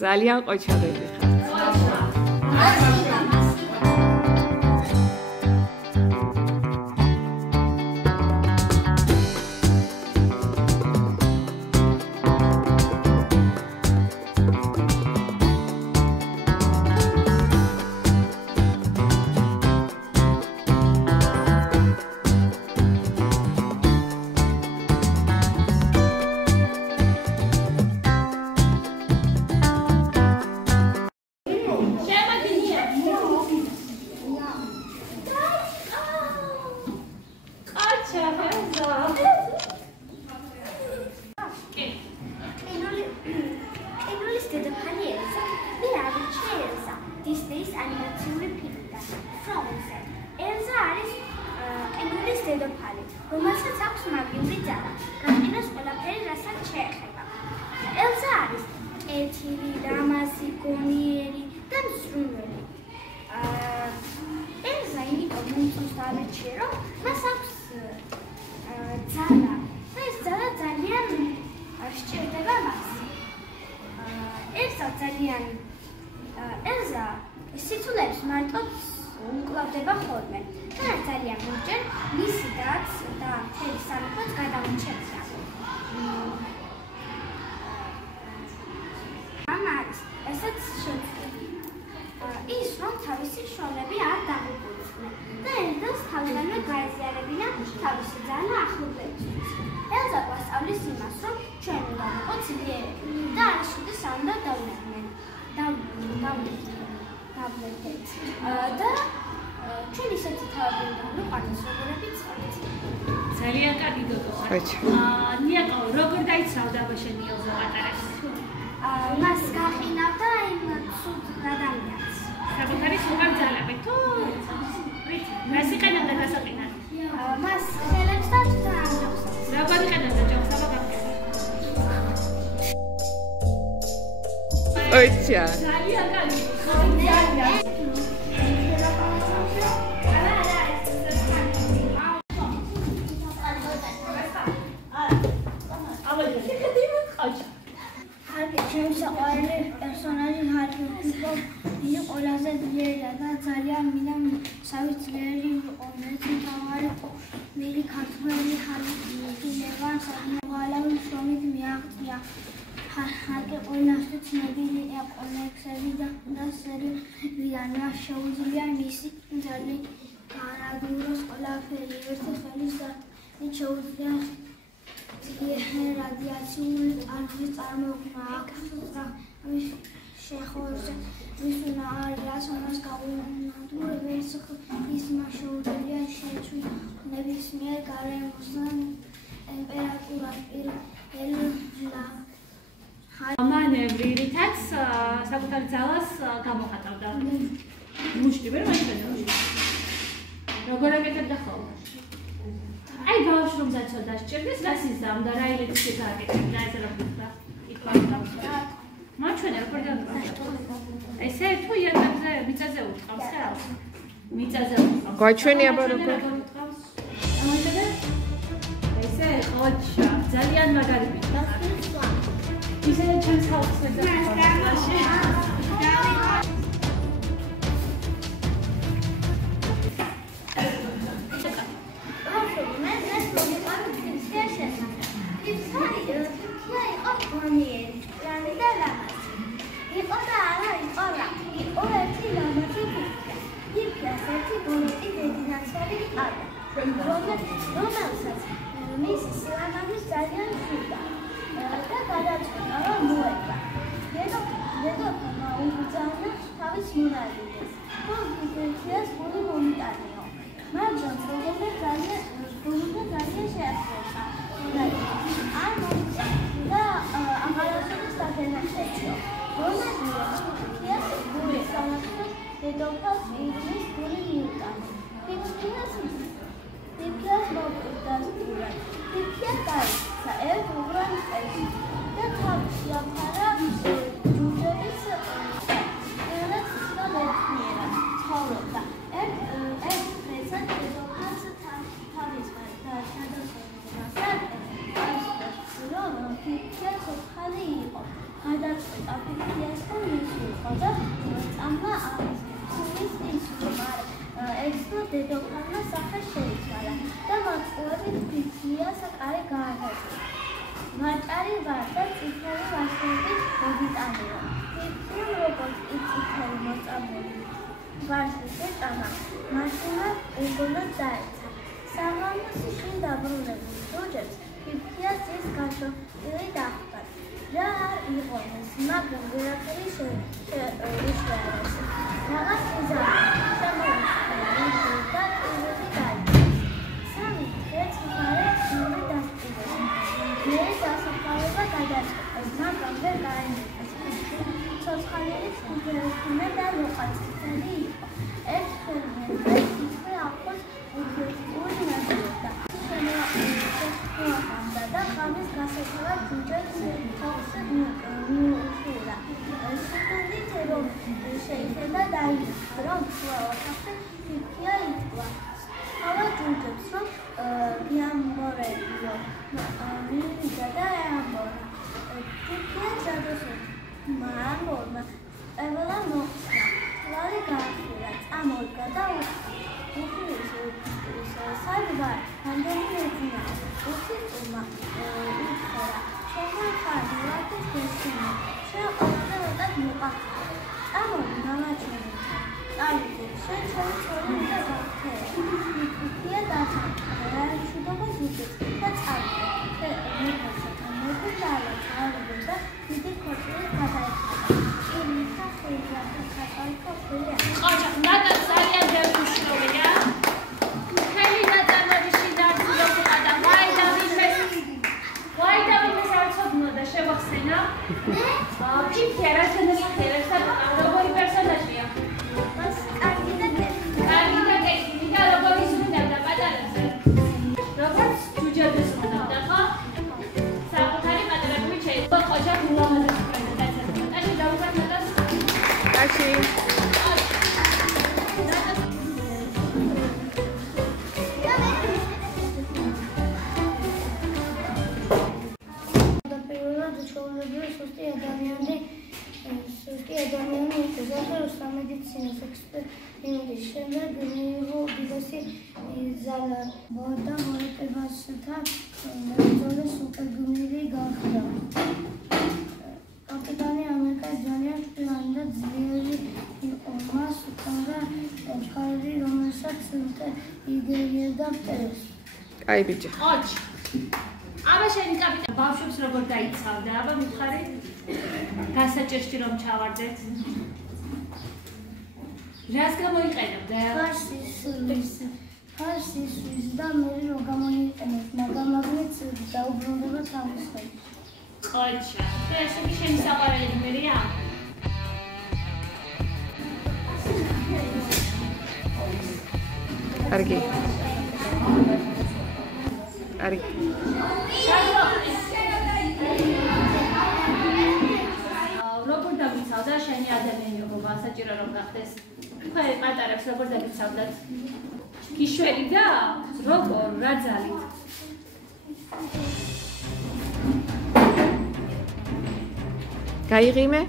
ძალიან ყოჩაღები ხარ. Disney's animated film. Frozen. Elsa არის კენულის დედოფალი, რომელსაც აქვს მაგიური ძალა. გამყინოს ყველაფერი, რასაც შეეხება. Elsa არის კეთილი, ლამაზი, გონიერი და მსრუნველი. Elsa იმიტომ მომწონს დამეჩიე, რომ მას აქვს ძალა. და ეს ძალა ძალიან სჭირდება მას. Elsa სიცოცხლეებს მარტოდ უკლავდება ხოლმე. და ძალიან მორჯერ მისი დაც და მთელი სამეფოც გადამრჩენია. ამას ესაც შეძლება. ის რომ თავისი შრომები არ დაღუპულიყო და ელზას თავიდანვე გაეზიარებინა თავისი ძალა ახლობლებისთვის. ელზა გვასწავლის იმას, რომ ჩვენ უნდა ვიყოთ ძლიერები და არ შედის არ უნდა დავნებდნენ. და ჩვენ ისეთი თავები უნდა ვიყავით, როგორებიც ვართ. ძალიან კარგი გოგო. ნიაკო, როგორ დაიცავდა შენი ელზა პატარას? მას გაყინავდა იმ ცუდ ადამიანს. საკუთარი სუპერძალები თუ? მას იყენებდა გასაყინად? მას ხელებს და ჯგუფს. როგორ იყენებდა ჯგუფს? ოჩა. ძალიან კარგი. ძალიან. შემოსაყვარელი პერსონაჟი ჰარი პოტერი ის ყველაზე ძლიერი და ძალიან მინდა საერთოდ ძლიერი იყო მეცნიერი მერი ქართველი ჰარი ლევანს აღალავი შრომით მიაღწია ჰარი ყველაზე ცნობილი ეკონექსები და სერიიდან მას შეუძლია მისი ძალით გარაგულოს ყველაფერი ერთი ხელის და შეუძლია რადიაციული ტალღის წარმოქმნა აქ ამის შეხორზე ვის უნდა არის ამას გაუნადგურებს ის მას შეუძლია შეცვლა ნებისმიერ გარემოსთან ტემპერატურა პირველ მანევრი რითაც საკუთარი ძალას გამოხატავდა. მუშტი ვერ მაინტერესებს. როგორ აკეთებდა ხოლმე? აი ბავშვობიდან ცოტა სჭირდეს რას იზამდა რა ილეცი გააკეთებდა ეს რა ვთქვა იყვარდა მაჩვენა როგორ დავწერა ესე თუ იატებზე მიწაზე უტყავს რა მიწაზე უტყავს გაჩვენი აბა როგორ უტყავს ამოიწერე ესე ოჩა ძალიან მაგარი ბიჭია ისე ჩემს ხალხს ეძახვა რომელსაც მისი სილამაზის ძალიან სურდა და გადაწყვიტა რომ მოედგა. დედოფალმა უბრძანა თავის მონარქიას, რომ იმპერიას ბოლო მომიტანიო. მაგრამ პრობლემა ძალიან შეახლოვდა. არ მომიტა და ამალასოდეს დაგენახეთიო. მონარქიას გული სამართლად დედოფალს ინგლისის გული მიუტანა. Dipkias mobildas dura. Dipkias daisa ერთ უღრან წელს და თავში ამხარა ჯუჯების ერთ ცნობიერად ცხოვრობდა. ერთ დღესაც დედოფალს თავის გადაწყვეტა რომ დიპკიას ხალი იყო. გადაწყვეტა დიპკიას ფიფიას კარი გააგრძელა. ვაჭარი ვარ და წითელი ვაშლებით მოგიტანია. ფიფიამ როგორც წითელი მოწამული ვაშლის ეჭამა, მაშინაც ეგონა დაეცა. საღამოს შინ დაბრუნებულ ჯუჯებს ფიფიას ის გაშვილი დახვდათ. რა არ იყონეს, მაგრამ ვერაფერი შეუშველეს. რაღაც იზარდა, შემოუწყდა და ტირილი დაიწყო. სამი დღეც მხარე ციური დასტირდა. მე დასაფლავება გადაწყვეტეს, მაგრამ ვერ გაიმეფეს. ცოცხალების ფუფერქნა და მოყაწითელი იყო. ერთ ფერმერზე იქვე ახლოს უთიოცხური ნადირობდა. შემოაყენდა და ღამის გასათავად ჯუჯებს თავს მიუხურა. სიტყვით რომ შეიძლება დაიწყო, რომ ოთახში ფიფია იტყვა. თავად ჯუჯებს რომ გიამბორებიო, მივიდა და ეამბორა. ფიფია ჯადოსებმა ამბორმა ყველა მოხსნა. ლარი გაახურა, წამოდგა და უხლის სად ვარ, რამდენი ეძინა. უსიტყვა უთხრა, შენ ხარ ლათის გესინა. შენ ყველაზე მეტად მოყავდა. წამოდი მამაჩემი. წავიდე, შენ ჩვენი ცოლი და გახდე. ფიფია დაწამდა, რაიშვიდობა ზუგდიდს და წავიდა. მეფე დაალაცა და დიდი ქორწილით გადაეცადა. იმისა შეიძლება კათოლიკო ხელი. ყოჩა, ნატა ძალიან ბევრი უშუალოა. ხელი დაწამების შინაარსი როგორია და ვაი დავიმეს არ ცოდნა და შევახსენა. ფიფია რაცენას ხელებს და როგორი პერსონაჟია. მას კარგი და კეთილი და როგორი ზრუნავდა პატარაზე. როგორც ჯუჯებს ზრუნავდა, ხო? საკუთარი პატარებული შეიძლება ყოჩა გულამაზეს უკრაინა დაწესდა. ტაში დაუბრუნდა ნატას. ტაში. სუსტი ადამიანი იყო, სამედიცინოს ექსპერიმენტის შემდეგ მიიღო უდიდესი ზალა და მოეთებასთან მებრძოლი სუპერგმირი გახდა. კაპიტანი ამერიკას ძალიან მშვიდობიანი და ძლიერი იყო. მას უყურდა ხარი, რომელსაც იგერიებდა მტერს. კაი ბიჭი. ყოჩი. აბა შენი კაპიტანი ბავშვებს როგორ დაიცავდა? აბა მითხარი გასაჭირში რომ ჩავარდეთ. რას გამოიყენებდა? ფარსის და მე რომ გამოიყენებ, მაგრამ მაგნიც დაუბრუნდება თავისხად. ყოჩა, და ესე იგი შენი საყვარელი გმირია? კარგი. კარგი. როგორ დაგიცავდა შენი ადამიანობა, საჭირო რომ გახდეს? თქვენ პატარებს როგორ დაგიცავდათ? გიშველი და როგორ, რა ძალით? გაიღიმე?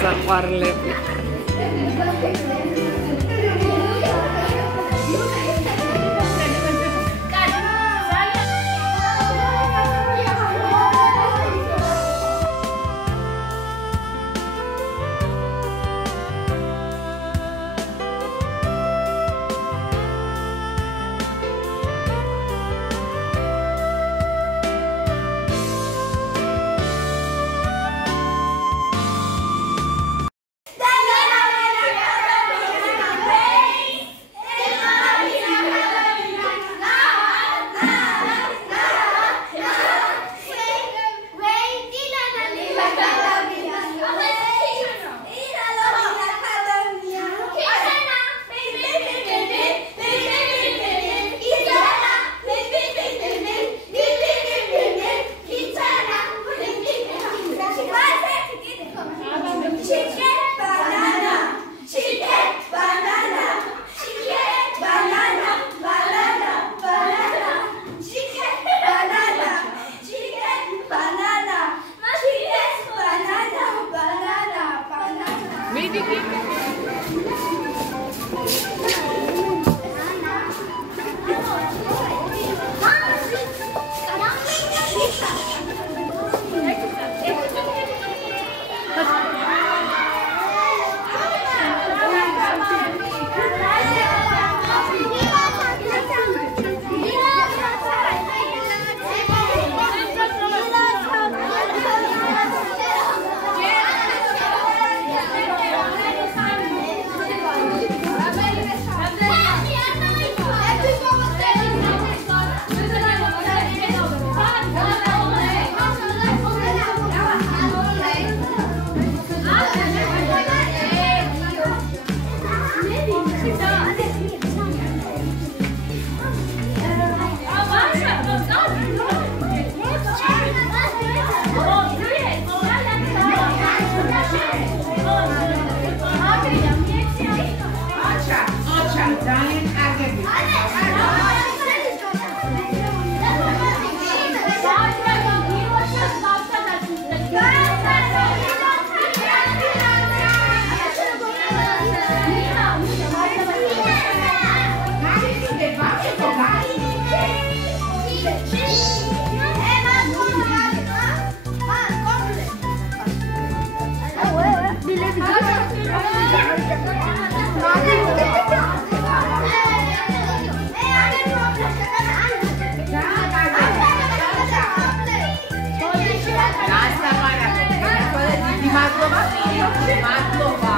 საყვარლები. და Mადლობა.